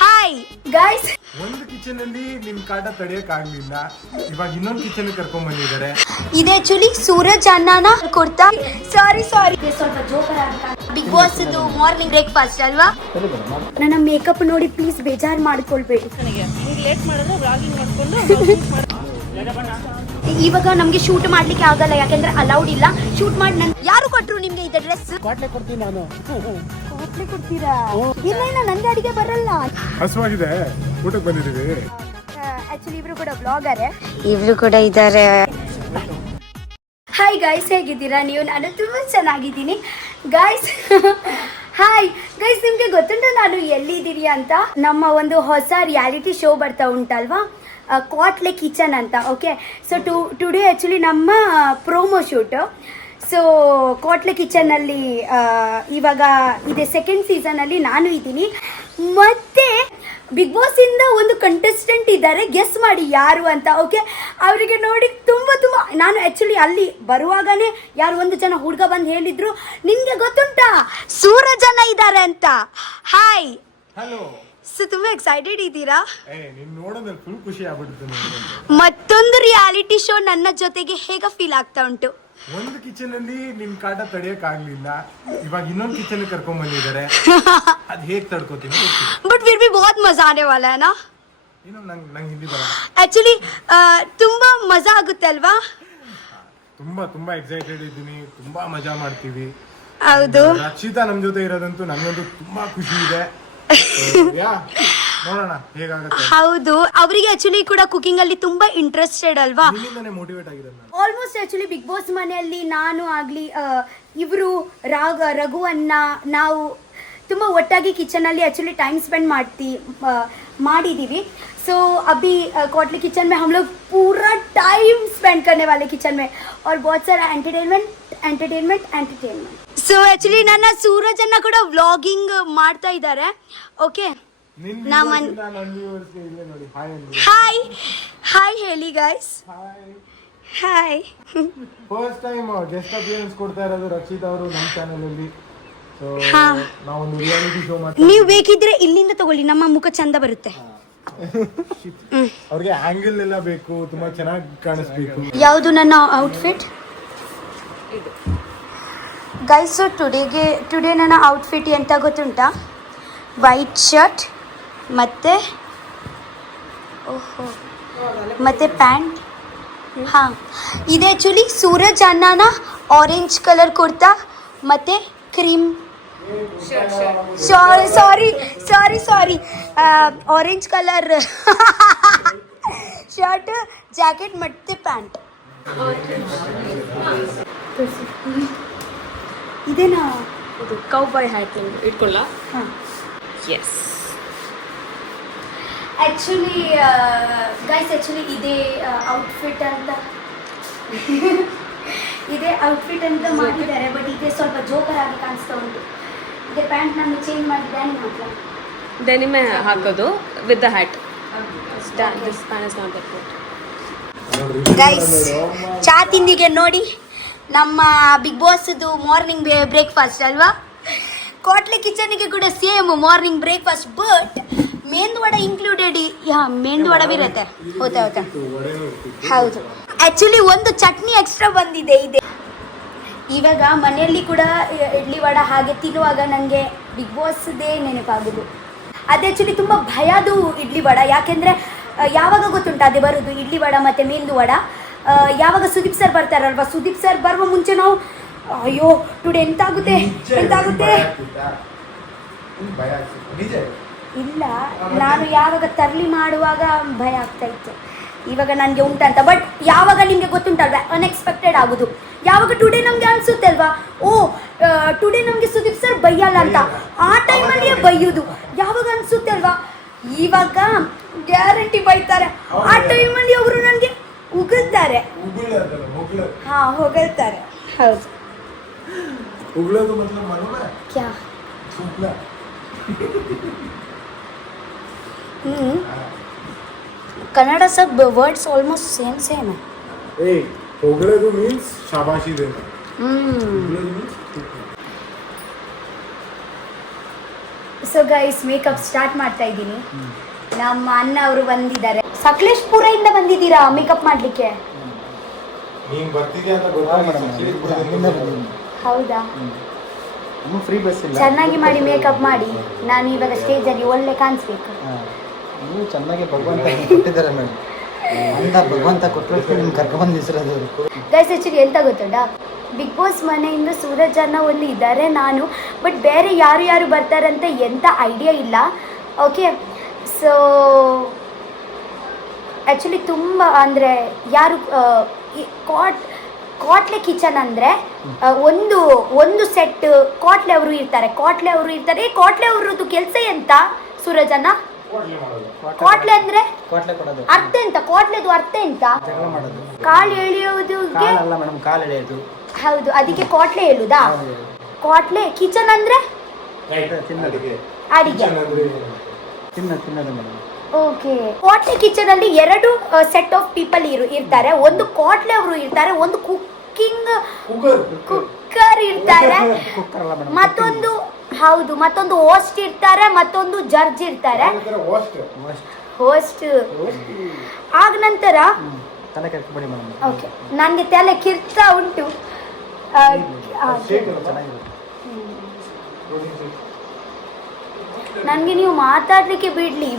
Hi guys, ಒಂದು kitchen ಅಲ್ಲಿ ನಿಮ್ ಕಾಟ ತಡೆಯಕ್ ಆಗ್ಲಿಲ್ಲ, ಇವಾಗ ಇನ್ನೊಂದು ಕಿಚನ್ ಕರ್ಕೊಂಡ್ ಬಂದಿದ್ದಾರೆ. ಇದು ಆಕ್ಚುಲಿ ಸೂರಜ್ ಅಣ್ಣನ ಕೊಡ್ತಾ ಸಾರಿ ಸ್ವಲ್ಪ joker big boss morning breakfast ಅಲ್ವಾ. ನನ್ನ ಮೇಕಪ್ ನೋಡಿ ಪ್ಲೀಸ್ ಬೇಜಾರು ಮಾಡ್ಕೊಳ್ಬೇಡಿ. ಲೇಟ್ ಮಾಡಿದ್ರೆ ವ್ಲಾಗಿಂಗ್ ಮಾಡ್ಕೊಂಡು ಇವಾಗ ನಮ್ಗೆ ಶೂಟ್ ಮಾಡ್ಲಿಕ್ಕೆ ಆಗಲ್ಲ, ಯಾಕಂದ್ರೆ ಅಲೌಡ್ ಇಲ್ಲ ಶೂಟ್ ಮಾಡಿ. ಯಾರು ಕೊಟ್ರು ನಿಮ್ಗೆ ಇದು ಡ್ರೆಸ್? ಬಾಟ್ಲೆ ಕೊಡ್ತೀನಿ ನಾನು. ಕೊಟ್ಲೆ ಕೊಡ್ತೀರಾ? ಇಲ್ಲ ನನ್ಗೆ ಅಡಿಗೆ ಬರಲ್ಲ. ಹಸುವಾಗಿದೆ, ಊಟಕ್ಕೆ ಬಂದಿದ್ದೀವಿ. ಆಕ್ಚುಲಿ ಇಬ್ರು ಕೂಡ ಬ್ಲಾಗರ್, ಇಬ್ರು ಕೂಡ ಇದ್ದಾರೆ. ಹಾಯ್ ಗೈಸ್, ಹೇಗಿದ್ದೀರಾ ನೀವು? ನಾನು ತುಂಬಾ ಚೆನ್ನಾಗಿದ್ದೀನಿ ಗೈಸ್. ಹಾಯ್ ಗೈಸ್, ನಿಮ್ಗೆ ಗೊತ್ತುಂಟ ನಾನು ಎಲ್ಲಿದ್ದೀರಿ ಅಂತ? ನಮ್ಮ ಒಂದು ಹೊಸ ರಿಯಾಲಿಟಿ ಶೋ ಬರ್ತಾ ಉಂಟಲ್ವಾ, ಕ್ವಾಟ್ಲೆ ಕಿಚನ್ ಅಂತ. ಓಕೆ, ಸೊ ಟುಡೇ ಆ್ಯಕ್ಚುಲಿ ನಮ್ಮ ಪ್ರೋಮೋ ಶೂಟು. ಸೊ ಕ್ವಾಟ್ಲೆ ಕಿಚನಲ್ಲಿ ಇವಾಗ ಇದೆ ಸೆಕೆಂಡ್ ಸೀಸನಲ್ಲಿ ನಾನು ಇದ್ದೀನಿ. ಮತ್ತೆ ಬಿಗ್ ಬಾಸ್ ಇಂದ ಒಂದು ಕಂಟೆಸ್ಟೆಂಟ್ ಇದ್ದಾರೆ, ಗೆಸ್ ಮಾಡಿ ಯಾರು ಅಂತ. ಓಕೆ, ಅವರಿಗೆ ನೋಡಿ ತುಂಬ ನಾನು ಆ್ಯಕ್ಚುಲಿ ಅಲ್ಲಿ ಬರುವಾಗನೇ ಯಾರು ಒಂದು ಜನ ಹುಡುಗ ಬಂದು ಹೇಳಿದ್ರು, ನಿನ್ಗೆ ಗೊತ್ತುಂಟಾ ಸೂರಜನ ಇದ್ದಾರೆ ಅಂತ. Hi, hello. ಸೊ ತುಂಬಾ ಎಕ್ಸೈಟೆಡ್ ಇದ್ದೀರಾ? ನಿನ್ ನೋಡೋದ್ರಲ್ಲಿ ಫುಲ್ ಖುಷಿ ಆಗ್ಬಿಡ್ತು. ಮತ್ತೊಂದು ರಿಯಾಲಿಟಿ ಶೋ ನನ್ನ ಜೊತೆಗೆ ಹೇಗೆ ಫೀಲ್ ಆಗ್ತಾ ಉಂಟು? ಒಂದು ಕಿಚನ್ ಅಲ್ಲಿ ನಿಮ್ ಕಾಟ ತಡೆಯಕ್ ಆಗ್ಲಿಲ್ಲ, ಇವಾಗ ಇನ್ನೊಂದು ಕಿಚನ್ ಕರ್ಕೊಂಡ್ ಬಂದಿದ್ದಾರೆ. ಅದ್ ಹೇಗ್ ತಡ್ಕೋತೀನಿ? ಬಟ್ ಫಿರ್ ಭಿ ಬಹುತ್ ಮಜಾ ಆನೆ ವಾಲಾ ಹೈ ನಾ. ಏನು ನಂಗೆ ಹಿಂದಿ ಬರಲ್ಲ ಆಕ್ಚುಲಿ. ತುಂಬಾ ಮಜಾ ಆಗುತ್ತೆ ಅಲ್ವಾ? ತುಂಬಾ ಎಕ್ಸೈಟೆಡ್ ಇದ್ದೀನಿ, ತುಂಬಾ ಮಜಾ ಮಾಡ್ತೀವಿ. ಹೌದು, ರಕ್ಷಿತಾ ನಮ್ ಜೊತೆ ಇರೋದಂತೂ ನನ್ನೊಂದು ತುಂಬಾ ಖುಷಿ ಇದೆ. ನೋಡೋಣ ಹೇಗಾಗುತ್ತೆ. ಹೌದು, ಅವರಿಗೆ ಆಕ್ಚುಲಿ ಕೂಡ ಕುಕಿಂಗ್ ಅಲ್ಲಿ ತುಂಬಾ ಇಂಟ್ರೆಸ್ಟೆಡ್ ಅಲ್ವಾ? ನಿಮ್ಮಿಂದನೇ ಮೋಟಿವೇಟ್ ಆಗಿರೋದು ನಾನು. ಆಲ್ಮೋಸ್ಟ್ ಆಕ್ಚುಲಿ ಬಿಗ್ ಬಾಸ್ ಮನೆಯಲ್ಲಿ ನಾನು ಆಗ್ಲಿ ಇವರು ರಘುವನ್ನ ನಾವು ತುಂಬ ಒಟ್ಟಾಗಿ ಕಿಚನಲ್ಲಿ ಆಕ್ಚುअली टाइम स्पेंड ಮಾಡಿದ್ದೀವಿ. सो अभी क्वाटली किचन में हम लोग पूरा टाइम स्पेंड करने वाले किचन में, और बहुत सारा एंटरटेनमेंट. सो एक्चुअली ನನ್ನ ಸೂರಜ್ ಅನ್ನ ಕೂಡ ವ್ಲಾಗಿಂಗ್ ಮಾಡ್ತಾ ಇದ್ದಾರೆ. ಓಕೆ, ಹಾಯ್ ಹೇಳಿ guys. Hi. First time guest appearance ಕೊಡ್ತಾ ಇರೋದು ರಕ್ಷಿತಾ ಅವರು ನಮ್ಮ ಚಾನೆಲ್ ಅಲ್ಲಿ. ನಾವೊಂದು ರಿಯಾಲಿಟಿ ಶೋ ಮಾಡ್ತೀವಿ. ನೀವು ಬೇಕಿದ್ರೆ ಇಲ್ಲಿಂದ ತಗೊಳ್ಳಿ, ನಮ್ಮ ಮುಖ ಚಂದ ಬರುತ್ತೆ. ಅವ್ರಿಗೆ ಆಂಗಲ್ ಎಲ್ಲ ಬೇಕು, ತುಂಬಾ ಚೆನ್ನಾಗಿ ಕಾಣಿಸ್ಬೇಕು. ಯಾವುದು ನನ್ನ ಔಟ್ಫಿಟ್ ಗೈಸ್? ಸೊ ಟುಡೇ ನನ್ನ ಔಟ್ಫಿಟ್ ಎಂತ ಗೊತ್ತುಂಟಾ? ವೈಟ್ ಶರ್ಟ್ ಮತ್ತೆ ಪ್ಯಾಂಟ್. ಹಾಂ, ಇದು ಆ್ಯಕ್ಚುಲಿ ಸೂರಜ್ ಅಣ್ಣನ ಆರೆಂಜ್ ಕಲರ್ ಕುರ್ತಾ ಮತ್ತೆ ಕ್ರೀಮ್ ಸಾರಿ ಆರೆಂಜ್ ಕಲರ್ ಶರ್ಟ್, ಜಾಕೆಟ್ ಮತ್ತೆ ಪ್ಯಾಂಟ್. ಇದೇನಾ? ಇದು ಕೌಬಾಯ್ ಹ್ಯಾಟ್ ಇಟ್ಕೊಳ್ಳ. ಹಾಂ, ಎಸ್. ಆ್ಯಕ್ಚುಲಿ ಇದೇ ಔಟ್ಫಿಟ್ ಅಂತ ಮಾಡಿದ್ದಾರೆ. ಬಟ್ ಇದೇ ಸ್ವಲ್ಪ ಜೋಕರ್ ಆಗಿ ಕಾಣಿಸ್ತಾ ಉಂಟು. ಇದೇ ಪ್ಯಾಂಟ್ ನಾನು ಚೇಂಜ್ ಮಾಡಿದ್ದೇನೆ ಮಾತ್ರ. ಡೆನಿಮೆ ಹಾಕೋದು with the hat. This pan is not that good. Guys, ಚಾ ತಿಂದಿಗೆ ನೋಡಿ ನಮ್ಮ ಬಿಗ್ ಬಾಸ್ದು ಮಾರ್ನಿಂಗ್ ಬ್ರೇಕ್ಫಾಸ್ಟ್ ಅಲ್ವಾ. ಕ್ವಾಟ್ಲೆ ಕಿಚನ್ಗೆ ಕೂಡ same morning breakfast, but medu vada included. Medu vada ಬಿ ಇರುತ್ತೆ. ಹೋತಾ ಹೌದು. ಆ್ಯಕ್ಚುಲಿ ಒಂದು ಚಟ್ನಿ ಎಕ್ಸ್ಟ್ರಾ ಬಂದಿದೆ. ಇವಾಗ ಮನೆಯಲ್ಲಿ ಕೂಡ ಇಡ್ಲಿ ವಡ ಹಾಗೆ ತಿನ್ನುವಾಗ ನನಗೆ ಬಿಗ್ ಬಾಸ್ದೇ ನೆನಪಾಗೋದು. ಅದು ಆ್ಯಕ್ಚುಲಿ ತುಂಬ ಭಯದು ಇಡ್ಲಿ ವಡ. ಯಾಕೆಂದರೆ ಯಾವಾಗ ಗೊತ್ತುಂಟು ಅದೇ ಬರೋದು ಇಡ್ಲಿ ವಡ ಮತ್ತು ಮೇಂದು ವಡ. ಯಾವಾಗ ಸುದೀಪ್ ಸರ್ ಬರ್ತಾರಲ್ವ, ಸುದೀಪ್ ಸರ್ ಬರುವ ಮುಂಚೆ ನಾವು ಅಯ್ಯೋ ಟುಡೇ ಎಂತಾಗುತ್ತೆ. ಇಲ್ಲ, ನಾನು ಯಾವಾಗ ತರಲಿ ಮಾಡುವಾಗ ಭಯ ಆಗ್ತಾ ಇತ್ತು, ಇವಾಗ ನನಗೆ ಉಂಟಂತ. ಬಟ್ ಯಾವಾಗ ನಿಮಗೆ ಗೊತ್ತುಂಟಲ್ವ ಅನ್ಎಕ್ಸ್ಪೆಕ್ಟೆಡ್ ಆಗೋದು. ಯಾವಾಗ ಟುಡೇ ನಮಗೆ ಅನಿಸುತ್ತೆ ಅಲ್ವಾ, ಟುಡೇ ನಮಗೆ ಸುದೀಪ್ ಸರ್ ಬೈಯಲ್ಲ ಅಂತ, ಆ ಟೈಮಲ್ಲಿಯೇ ಬೈಯೋದು. ಯಾವಾಗ ಅನಿಸುತ್ತೆ ಅಲ್ವಾ, ಇವಾಗ ಗ್ಯಾರಂಟಿ ಬೈತಾರೆ, ಆ ಟೈಮಲ್ಲಿ ಅವರು ನನಗೆ ಉಗುಳ್ತಾರೆ. ಹಾಂ, ಹೊಗಳ್ತಾರೆ. ಹೌದು. ಕ್ಯಾ ಕನ್ನಡ सब वर्ड्स ऑलमोस्ट सेम है. ಹೊಗಳೋದು ಮೀನ್ಸ್ ಶಾಬಾಷಿ ದೇನ. ಸೊ ಗೈಸ್ ಮೇಕಪ್ ಸ್ಟಾರ್ಟ್ ಮಾಡ್ತಾ ಇದ್ದೀನಿ. ನಮ್ಮ ಅಣ್ಣ ಅವರು ಬಂದಿದ್ದಾರೆ. ಸಕಲೇಶ್ಪುರದಿಂದ ಬಂದಿದ್ದೀರಾ ಮೇಕಪ್ ಮಾಡ್ಲಿಕ್ಕೆ? ನೀನ್ ಬರ್ತಿದ್ಯಾ ಅಂತ ಗೊತ್ತಾಗಿಲ್ಲ. ಹೌದಾ? ಫ್ರೀ ಬಸ್ ಇಲ್ಲ. ಚೆನ್ನಾಗಿ ಮಾಡಿ ಮೇಕಪ್ ಮಾಡಿ. ನಾನು ಇವಾಗ ಸ್ಟೇಜಲ್ಲಿ ಒಳ್ಳೆ ಕಾಣಿಸ್ಬೇಕು. ನೀವು ಚೆನ್ನಾಗಿ ಭಗವಂತ ಕೊಟ್ಟಿದ್ದಾರೆ ಮೇಡಮ್. ಅಂತ ಭಗವಂತ ಕೊಟ್ಟರು ನಿಮ್ಗೆ ಕರ್ಕೊಂಡ್ಬಂದು ಹೆಸರದು. ಗೈಸ್ ಆ್ಯಕ್ಚುಲಿ ಎಂತ ಗೊತ್ತುಂಟಾ, ಬಿಗ್ ಬಾಸ್ ಮನೆಯಿಂದ ಸೂರಜ್ ಅಣ್ಣ ಒಂದು ಇದ್ದಾರೆ, ನಾನು ಬಟ್ ಬೇರೆ ಯಾರು ಯಾರು ಬರ್ತಾರಂತ ಎಂಥ ಐಡಿಯಾ ಇಲ್ಲ. ಓಕೆ, ಸೊ ಆ್ಯಕ್ಚುಲಿ ತುಂಬ ಅಂದರೆ ಯಾರು ಕಾಟ್ಲೆ ಕಿಚನ್ ಅಂದರೆ ಒಂದು ಸೆಟ್ ಕಾಟ್ಲೆ ಅವರು ಇರ್ತಾರೆ. ಕಾಟ್ಲೆ ಅವರದ್ದು ಕೆಲಸ ಎಂತ ಸೂರಜ್ ಅಣ್ಣ? ಕಾಟ್ಲೆ ಅಂದ್ರೆ ಕೋಟ್ಲೆ ಕೊಡೋದು. ಅರ್ಥ ಎಂತ? ಕಾಟ್ಲೆದು ಅರ್ಥ ಎಂತ? ಜಗಳ ಮಾಡೋದು. ಕಾಲು ಎಳೆಯೋದು. ಕಾಲಲ್ಲ ಮೇಡಮ್, ಕಾಲು ಎಳೆಯೋದು. ಹೌದು, ಅದಕ್ಕೆ ಕಾಟ್ಲೆ ಹೇಳುದಾ? ಕಾಟ್ಲೆ ಕಿಚನ್ ಅಂದ್ರೆ ಅಡಿಗೆ. ತಿನ್ನೋದು ಮೇಡಮ್. ಓಕೆ, ಕಾಟ್ಲೆ ಕಿಚನ್ ಅಲ್ಲಿ ಎರಡು ಸೆಟ್ ಆಫ್ ಪೀಪಲ್ ಇರ್ತಾರೆ. ಒಂದು ಕಾಟ್ಲೆ ಅವರು ಇರ್ತಾರೆ, ಒಂದು ಕುಕ್ಕರ್ ಇರ್ತಾರೆ, ಮತ್ತೊಂದು ಹೌದು ಮತ್ತೊಂದು ಹೋಸ್ಟ್ ಇರ್ತಾರೆ, ಮತ್ತೊಂದು ಜಡ್ಜ್ ಇರ್ತಾರೆ. ಹೋಸ್ಟ್ ಆಗ ನಂತರ ತಲೆ ಕೆರ್ಕಬೇಡಿ ಮೇಡಮ್. ಓಕೆ, ನನಗೆ ತಲೆ ಕಿರ್ತಾ ಉಂಟು. ನನಗೆ ನೀವು ಮಾತಾಡ್ಲಿಕ್ಕೆ ಬಿಡಿ.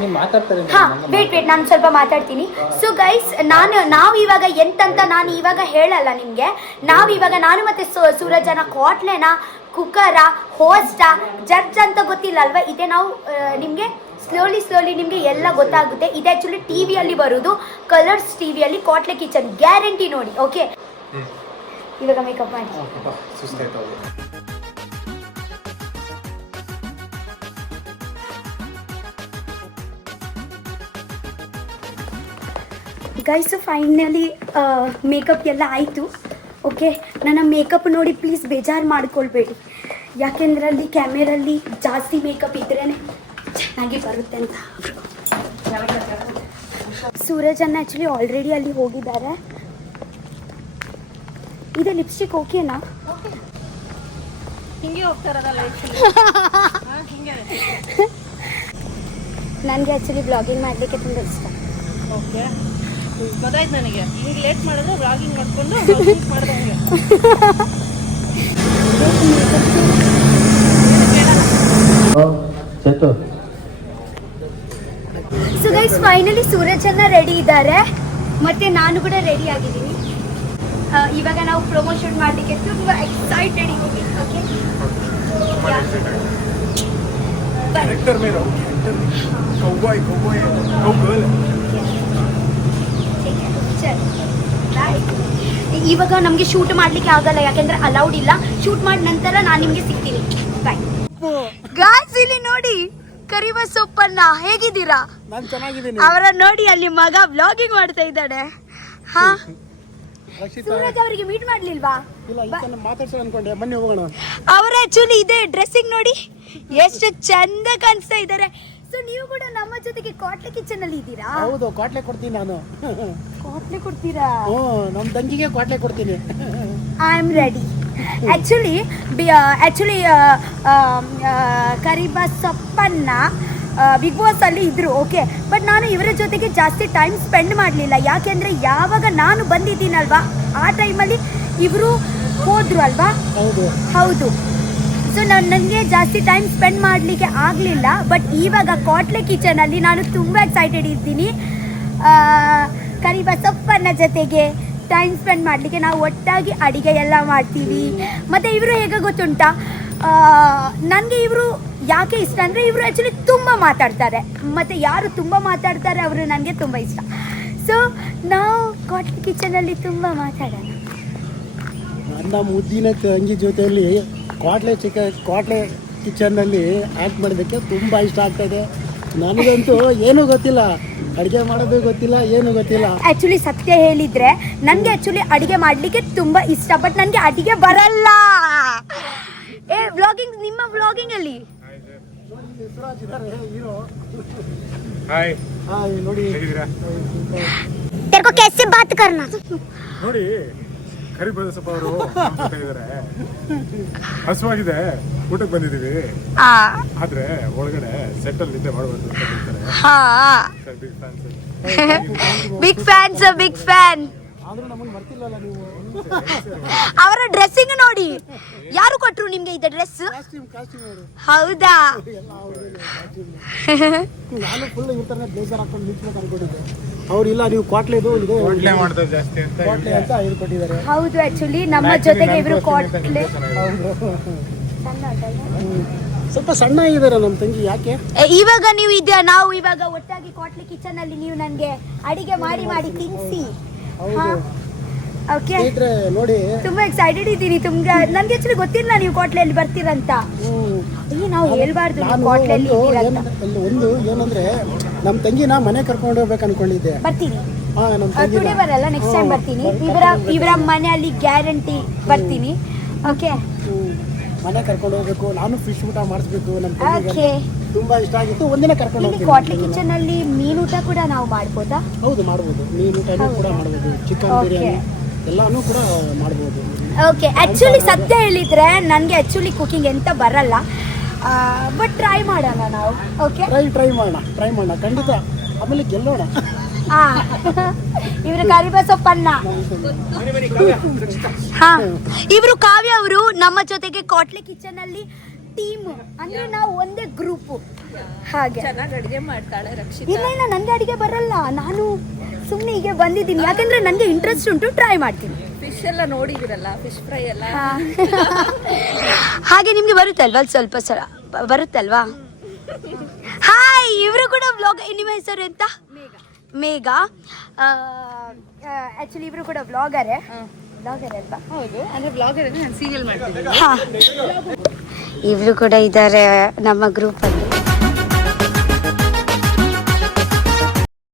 ನೀವು ಮಾತಾಡ್ತಾರೆ. ವೇಟ್ ನಾನು ಸ್ವಲ್ಪ ಮಾತಾಡ್ತೀನಿ. ಸೊ ಗೈಸ್, ನಾವು ಇವಾಗ ಎಂತಂತ ನಾನು ಇವಾಗ ಹೇಳಲ್ಲ ನಿಮಗೆ. ನಾನು ಮತ್ತೆ ಸೂರಜ್ ಅಣ್ಣ ಕಾಟ್ಲೆನ, ಕುಕ್ಕರ, ಹೋಸ್ಟಾ, ಜಡ್ಜ್ ಅಂತ ಗೊತ್ತಿಲ್ಲ ಅಲ್ವಾ? ಇದೇ ನಾವು ನಿಮಗೆ ಸ್ಲೋಲಿ ನಿಮಗೆ ಎಲ್ಲ ಗೊತ್ತಾಗುತ್ತೆ. ಇದು ಆ್ಯಕ್ಚುಲಿ ಟಿವಿಯಲ್ಲಿ ಬರೋದು, ಕಲರ್ಸ್ ಟಿವಿಯಲ್ಲಿ ಕಾಟ್ಲೆ ಕಿಚನ್, ಗ್ಯಾರಂಟಿ ನೋಡಿ. ಓಕೆ, ಇವಾಗ ಮೇಕಪ್ ಮಾಡಿ. ಗೈಸು ಫೈನಲಿ ಮೇಕಪ್ ಎಲ್ಲ ಆಯಿತು. ಓಕೆ, ನನ್ನ ಮೇಕಪ್ ನೋಡಿ ಪ್ಲೀಸ್ ಬೇಜಾರು ಮಾಡ್ಕೊಳ್ಬೇಡಿ, ಯಾಕೆಂದ್ರೆ ಅಲ್ಲಿ ಕ್ಯಾಮೆರಲ್ಲಿ ಜಾಸ್ತಿ ಮೇಕಪ್ ಇದ್ರೇ ಚೆನ್ನಾಗಿ ಬರುತ್ತೆ ಅಂತ. ಸೂರಜ್ ಅಣ್ಣ ಆ್ಯಕ್ಚುಲಿ ಆಲ್ರೆಡಿ ಅಲ್ಲಿ ಹೋಗಿದ್ದಾರೆ. ಇದು ಲಿಪ್ಸ್ಟಿಕ್ ಓಕೆನಾ? ನನಗೆ ಆ್ಯಕ್ಚುಲಿ ಬ್ಲಾಗಿಂಗ್ ಮಾಡಲಿಕ್ಕೆ ತುಂಬ ಇಷ್ಟ. ಓಕೆ, ಗೊತ್ತಾಯ್ತು ನನಗೆ. ಈಗ ಲೇಟ್ ಮಾಡಿದ್ರೆ ವ್ಲಾಗಿಂಗ್ ಮಾಡ್ಕೊಂಡು ಮಾಡಿದಂಗೆ. ಸೊ ಗೈಸ್, ಫೈನಲಿ ಸೂರಜ್ ಅಣ್ಣ ರೆಡಿ ಇದ್ದಾರೆ, ಮತ್ತೆ ನಾನು ಕೂಡ ರೆಡಿ ಆಗಿದ್ದೀನಿ. ಇವಾಗ ನಾವು ಪ್ರೊಮೋ ಶೂಟ್ ಮಾಡಲಿಕ್ಕೆ ತುಂಬ ಎಕ್ಸೈಟೆಡ್ ಇದ್ದೀವಿ. ಓಕೆ, ಇವಾಗ ನಮಗೆ ಶೂಟ್ ಮಾಡ್ಲಿಕ್ಕೆ ಆಗಲ್ಲ, ಯಾಕೆಂದ್ರೆ ಅಲೌಡ್ ಇಲ್ಲ. ಶೂಟ್ ಮಾಡಿದ ನಂತರ ನಾನು ನಿಮ್ಗೆ ಸಿಗ್ತೀನಿ. ಬಾಯ್. ಗಾಯ್ಸ್, ಇಲ್ಲಿ ನೋಡಿ ಕರಿಬಸಪ್ಪಣ್ಣ, ಹೇಗಿದ್ದೀರಾ? ನಾನು ಚೆನ್ನಾಗಿದ್ದೀನಿ. ಅವರ ನೋಡಿ, ಅಲ್ಲಿ ಮಗ ವ್ಲಾಗಿಂಗ್ ಮಾಡ್ತಾ ಇದ್ದಾನೆ. ಹಾ, ಸೂರಜ್ ಅವರಿಗೆ ಮೀಟ್ ಮಾಡ್ಲಿಲ್ವಾ? ಮಾತಾಡ್ಸೋಣ ಅನ್ಕೊಂಡೆ, ಬನ್ನಿ ಹೋಗೋಣ. ಅವರ ಆಕ್ಚುಲಿ ಇದೆ ಡ್ರೆಸ್ಸಿಂಗ್ ನೋಡಿ ಎಷ್ಟು ಚಂದ ಕಾಣಿಸ್ತಾ ಇದ್ದಾರೆ. ಸೊ ನೀವು ಕೂಡ ನಮ್ಮ ಜೊತೆಗೆ ಕಾಟ್ಲೆ ಕಿಚನ್ ಅಲ್ಲಿ ಇದ್ದೀರಾ? ಹೌದು, ಕ್ವಾಟ್ಲೆ ಕೊಡ್ತೀನಿ ನಾನು. ಕಾಟ್ಲೆ ಕೊಡ್ತೀರಾ? ನಮ್ಮ ತಂಗಿಗೆ ಕ್ವಾಟ್ಲೆ ಕೊಡ್ತೀನಿ. I am ready. Actually Karibasappanna Bigg Boss ಅಲ್ಲಿ ಇದ್ರು. ಓಕೆ, ಬಟ್ ನಾನು ಇವರ ಜೊತೆಗೆ ಜಾಸ್ತಿ ಟೈಮ್ ಸ್ಪೆಂಡ್ ಮಾಡಲಿಲ್ಲ, ಯಾಕೆಂದ್ರೆ ಯಾವಾಗ ನಾನು ಬಂದಿದ್ದೀನಲ್ವಾ ಆ ಟೈಮಲ್ಲಿ ಇವರು ಹೋದ್ರು ಅಲ್ವಾ? ಹೌದು. ಸೊ ನನಗೆ ಜಾಸ್ತಿ ಟೈಮ್ ಸ್ಪೆಂಡ್ ಮಾಡಲಿಕ್ಕೆ ಆಗಲಿಲ್ಲ. ಬಟ್ ಇವಾಗ ಕಾಟ್ಲೆ ಕಿಚನಲ್ಲಿ ನಾನು ತುಂಬ ಎಕ್ಸೈಟೆಡ್ ಇದ್ದೀನಿ. ಕರಿಬಸಪ್ಪನ ಜೊತೆಗೆ ಟೈಮ್ ಸ್ಪೆಂಡ್ ಮಾಡಲಿಕ್ಕೆ ನಾವು ಒಟ್ಟಾಗಿ ಅಡಿಗೆ ಎಲ್ಲ ಮಾಡ್ತೀವಿ. ಮತ್ತು ಇವರು ಹೇಗೆ ಗೊತ್ತುಂಟಾ, ನನಗೆ ಇವರು ಯಾಕೆ ಇಷ್ಟ ಅಂದರೆ ಇವರು ಆ್ಯಕ್ಚುಲಿ ತುಂಬ ಮಾತಾಡ್ತಾರೆ, ಮತ್ತು ಯಾರು ತುಂಬ ಮಾತಾಡ್ತಾರೆ ಅವರು ನನಗೆ ತುಂಬ ಇಷ್ಟ. ಸೊ ನಾವು ಕಾಟ್ಲೆ ಕಿಚನಲ್ಲಿ ತುಂಬ ಮಾತಾಡೋಣ. ನನ್ನ ಮುದ್ದಿನ ತಂಗಿ ಜೊತೆಯಲ್ಲಿ ಕ್ವಾಟ್ಲೆ ಕಿಚನ್ನಲ್ಲಿ ಆ್ಯಕ್ಟ್ ಮಾಡೋದಕ್ಕೆ ತುಂಬ ಇಷ್ಟ ಆಗ್ತಾಯಿದೆ. ನನಗಂತೂ ಏನೂ ಗೊತ್ತಿಲ್ಲ, ಅಡುಗೆ ಮಾಡೋದು ಗೊತ್ತಿಲ್ಲ, ಏನೂ ಗೊತ್ತಿಲ್ಲ. ಆ್ಯಕ್ಚುಲಿ ಸತ್ಯ ಹೇಳಿದರೆ ನನಗೆ ಆ್ಯಕ್ಚುಲಿ ಅಡುಗೆ ಮಾಡಲಿಕ್ಕೆ ತುಂಬ ಇಷ್ಟ, ಬಟ್ ನನಗೆ ಅಡುಗೆ ಬರಲ್ಲ. ವ್ಲಾಗಿಂಗ್, ನಿಮ್ಮ ವ್ಲಾಗಿಂಗಲ್ಲಿ ನೋಡಿ तेरे को कैसे बात करना? ನೋಡಿ ಕರಿಬಸಪ್ಪ ಅವರು ಇದ್ದಾರೆ. ಹಸುವಾಗಿದೆ, ಊಟಕ್ಕೆ ಬಂದಿದೀವಿ, ಆ ಆದ್ರೆ ಒಳಗಡೆ ಸೆಟ್ಟಲ್ ನಿದ್ದೆ ಮಾಡಬಾರ್ದು ಅಂತ ಹೇಳ್ತಾರೆ. ಹಾ big fans. Big fans, big fan. ಆದ್ರೂ ನಮ್ಮನ್ನು ಮರ್ತಿಲ್ಲಲ್ಲ ನೀವು. ಅವರ ಡ್ರೆಸ್ಸಿಂಗ್ ನೋಡಿ. ಯಾರು ಕೊಟ್ರು ನಿಮ್ಗೆ ಇದು ಡ್ರೆಸ್? ಕಾಸ್ಟ್ಯೂಮ್ ಅವರು ಹೌದಾ? ಎಲ್ಲ ಅವ್ರೇ costume. ನಾನು ಫುಲ್ ಇರ್ತಾನೆ ಬ್ಲೇಸರ್ ಹಾಕೊಂಡು ನಿಂತ್ಬೇಕು ಅನ್ಕೊಂಡಿದ್ದೆ. ಅವ್ರು ಇಲ್ಲ ನೀವು ಕ್ವಾಟ್ಲೆದು ಇದೆ ಒಳ್ಳೆ ಮಾಡ್ತಾರೆ ಜಾಸ್ತಿ ಅಂತ ಕ್ವಾಟ್ಲೆ ಅಂತ ಹೇಳ್ಕೊಟ್ಟಿದ್ದಾರೆ. ಹೌದು, ಆಕ್ಚುಲಿ ನಮ್ಮ ಜೊತೆಗೆ ಇಬ್ರು ಕಾಟ್ಲೆ ಸ್ವಲ್ಪ ಸಣ್ಣ ಆಗಿದ್ದಾರೆ ನಮ್ಮ ತಂಗಿ. ಯಾಕೆ ಇವಾಗ ನೀವು ನಾವು ಇವಾಗ ಒಟ್ಟಾಗಿ ಕಾಟ್ಲೆ ಕಿಚನ್ ಅಲ್ಲಿ ನೀವು ನನ್ಗೆ ಅಡಿಗೆ ಮಾಡಿ ಮಾಡಿ ತಿನ್ಸಿ. ಓಕೆ, ಸ್ನೇಹಿತರೆ ನೋಡಿ, ತುಂಬಾ ಎಕ್ಸೈಟೆಡ್ ಇದ್ದೀನಿ. ತುಂಬಾ ನನ್ಗೆ ಆಕ್ಚುಲಿ ಗೊತ್ತಿಲ್ಲ ನೀವು ಕಾಟ್ಲೆಯಲ್ಲಿ ಬರ್ತೀರಂತ. ನಾವು ಹೇಳ್ಬಾರ್ದು ಕಾಟ್ಲೆಯಲ್ಲಿ ಒಂದು ಏನಂದ್ರೆ ನಮ್ಮ ತಂಗಿನ ಮನೆ ಕರ್ಕೊಂಡು ಹೋಗ್ಬೇಕು ಅನ್ಕೊಂಡಿದ್ದೆ. ಬರ್ತೀನಿ, ನಮ್ಮ ಟುಡೇ ತಂಗಿ ಬರಲ್ಲ, ನೆಕ್ಸ್ಟ್ ಟೈಮ್ ಬರ್ತೀನಿ. ಇವರ ಮನೆಯಲ್ಲಿ ಗ್ಯಾರಂಟಿ ಬರ್ತೀನಿ. ಓಕೆ, ಮನೆ ಕರ್ಕೊಂಡು ಹೋಗ್ಬೇಕು. ನಾನು ಫಿಶ್ ಊಟ ಮಾಡಿಸ್ಬೇಕು. ನಮ್ಮ ತಂಗಿಗೆ ಓಕೆ. ತುಂಬಾ ಇಷ್ಟ ಆಗಿತ್ತು. ಒಂದಿನ ಕರ್ಕೊಂಡು ಇಲ್ಲಿ ಹೋಗ್ತೀನಿ. ಕಾಟ್ಲೆ ಕಿಚನ್ ಅಲ್ಲಿ ಮೀನು ಊಟ ಕೂಡ ನಾವು ಮಾಡ್ಬೋದಾ? ಹೌದು, ಮಾಡ್ಬೋದು. ಮೀನು ಊಟನೂ ಕೂಡ ಮಾಡ್ಬೋದು. Chicken Okay. ಬಿರಿಯಾನಿ ಎಲ್ಲಾನು ಕೂಡ ಮಾಡ್ಬೋದು. ಓಕೆ, ಆ್ಯಕ್ಚುಲಿ ಸತ್ಯ ಹೇಳಿದ್ರೆ ನನಗೆ ಆ್ಯಕ್ಚುಲಿ ಕುಕಿಂಗ್ ಎಂತ ಬರಲ್ಲ, ಬಟ್ ಟ್ರೈ ಮಾಡೋಣ ನಾವು. ಓಕೆ, ಟ್ರೈ ಮಾಡೋಣ ಖಂಡಿತ. ಆಮೇಲೆ ಗೆಲ್ಲೋಣ. ಇವರು ಕರಿಬಸಪ್ಪಣ್ಣ. ಹಾ, ಇವರು ಕಾವ್ಯ ಅವರು ನಮ್ಮ ಜೊತೆಗೆ ಕಾಟ್ಲೆ ಕಿಚನ್ ಅಲ್ಲಿ ಟೀಮ್, ಅಂದ್ರೆ ನಾವು ಒಂದೇ ಗ್ರೂಪ್. ಹಾಗೆ ಚೆನ್ನಾಗಿ ಅಡುಗೆ ಮಾಡ್ತಾಳೆ ರಕ್ಷಿತಾ. ಇಲ್ಲ, ನನಗೆ ಅಡಿಗೆ ಬರಲ್ಲ. ನಾನು ಸುಮ್ಮನೆ ಹೀಗೆ ಬಂದಿದ್ದೀನಿ, ಯಾಕಂದ್ರೆ ನನಗೆ ಇಂಟ್ರೆಸ್ಟ್ ಉಂಟು, ಟ್ರೈ ಮಾಡ್ತೀನಿ. ಫಿಶ್ ಎಲ್ಲ ನೋಡಿದಿರಲ್ಲ, ಫಿಶ್ ಫ್ರೈ ಎಲ್ಲ. ಹಾಗೆ ನಿಮ್ಗೆ ಬರುತ್ತಲ್ವಾ ಸ್ವಲ್ಪ ಬರುತ್ತಲ್ವಾ? ಹಾಯ್, ಇವರು ಕೂಡ ಬ್ಲಾಗ್. ನಿಮ್ಮ ಹೆಸರು ಎಂತ? ಮೇಘಾ. ಆಕ್ಚುಲಿ ಇವರು ಕೂಡ ಬ್ಲಾಗರೇ ಅಲ್ವಾ? ಹೌದು, ಅಂದ್ರೆ ಬ್ಲಾಗರ್ ಅಂದ್ರೆ ನಾನು ಸೀರಿಯಲ್ ಮಾಡ್ತೀನಿ. ಇವರು ಕೂಡ ಇದ್ದಾರೆ ನಮ್ಮ ಗ್ರೂಪ್ ಅಲ್ಲಿ.